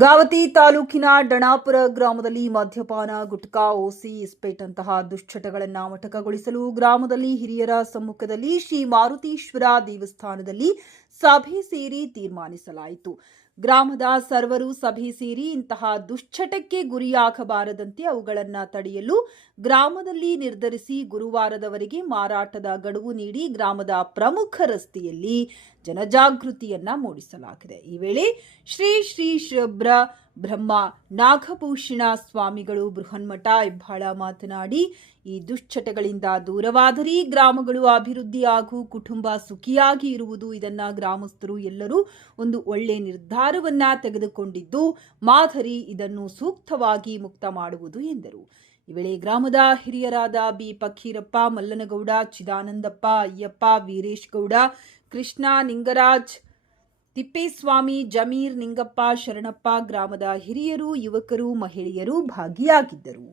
ಗಂಗಾವತಿ ತಾಲೂಕಿನ ಡಣಾಪುರ ಗ್ರಾಮದಲ್ಲಿ ಮದ್ಯಪಾನ, ಗುಟ್ಕಾ, ಓಸಿ, ಇಸ್ಪೇಟಂತಹ ದುಶ್ಚಟಗಳನ್ನು ಮಟಕಗೊಳಿಸಲು ಗ್ರಾಮದಲ್ಲಿ ಹಿರಿಯರ ಸಮ್ಮುಖದಲ್ಲಿ ಶ್ರೀ ಮಾರುತೀಶ್ವರ ದೇವಸ್ಥಾನದಲ್ಲಿ ಸಭೆ ಸೇರಿ ತೀರ್ಮಾನಿಸಲಾಯಿತು. ಗ್ರಾಮದ ಸರ್ವರು ಸಭೆ ಸೇರಿ ಇಂತಹ ದುಶ್ಚಟಕ್ಕೆ ಗುರಿಯಾಗಬಾರದಂತೆ ಅವುಗಳನ್ನು ತಡೆಯಲು ಗ್ರಾಮದಲ್ಲಿ ನಿರ್ಧರಿಸಿ ಗುರುವಾರದವರೆಗೆ ಮಾರಾಟದ ಗಡುವು ನೀಡಿ ಗ್ರಾಮದ ಪ್ರಮುಖ ರಸ್ತೆಯಲ್ಲಿ ಜನಜಾಗೃತಿಯನ್ನ ಮೂಡಿಸಲಾಗಿದೆ. ಈ ವೇಳೆ ಶ್ರೀ ಶ್ರೀ ಶಬ್ರ ಬ್ರಹ್ಮ ನಾಗಭೂಷಣ ಸ್ವಾಮಿಗಳು ಬೃಹನ್ಮಠ ಇಬ್ಬಾಳ ಮಾತನಾಡಿ, ಈ ದುಶ್ಚಟಗಳಿಂದ ದೂರವಾದರೆ ಗ್ರಾಮಗಳು ಅಭಿವೃದ್ಧಿ ಹಾಗೂ ಕುಟುಂಬ ಸುಖಿಯಾಗಿ ಇರುವುದು ಇದನ್ನ ಗ್ರಾಮಸ್ಥರು ಎಲ್ಲರೂ ಒಂದು ಒಳ್ಳೆ ನಿರ್ಧಾರವನ್ನ ತೆಗೆದುಕೊಂಡಿದ್ದು ಮಾಧರಿ ಇದನ್ನು ಸೂಕ್ತವಾಗಿ ಮುಕ್ತ ಮಾಡುವುದು ಎಂದರು. ಈ ವೇಳೆ ಗ್ರಾಮದ ಹಿರಿಯರಾದ ಬಿ. ಪಕ್ಕೀರಪ್ಪ ಮಲ್ಲನಗೌಡ, ಚಿದಾನಂದಪ್ಪ, ಅಯ್ಯಪ್ಪ, ವೀರೇಶ್ ಗೌಡ, ಕೃಷ್ಣ, ನಿಂಗರಾಜ್ ತಿಪ್ಪೇಸ್ವಾಮಿ ಜಮೀರ್ ನಿಂಗಪ್ಪ ಶರಣಪ್ಪ ಗ್ರಾಮದ ಹಿರಿಯರು ಯುವಕರು ಮಹಿಳೆಯರು ಭಾಗಿಯಾಗಿದ್ದರು.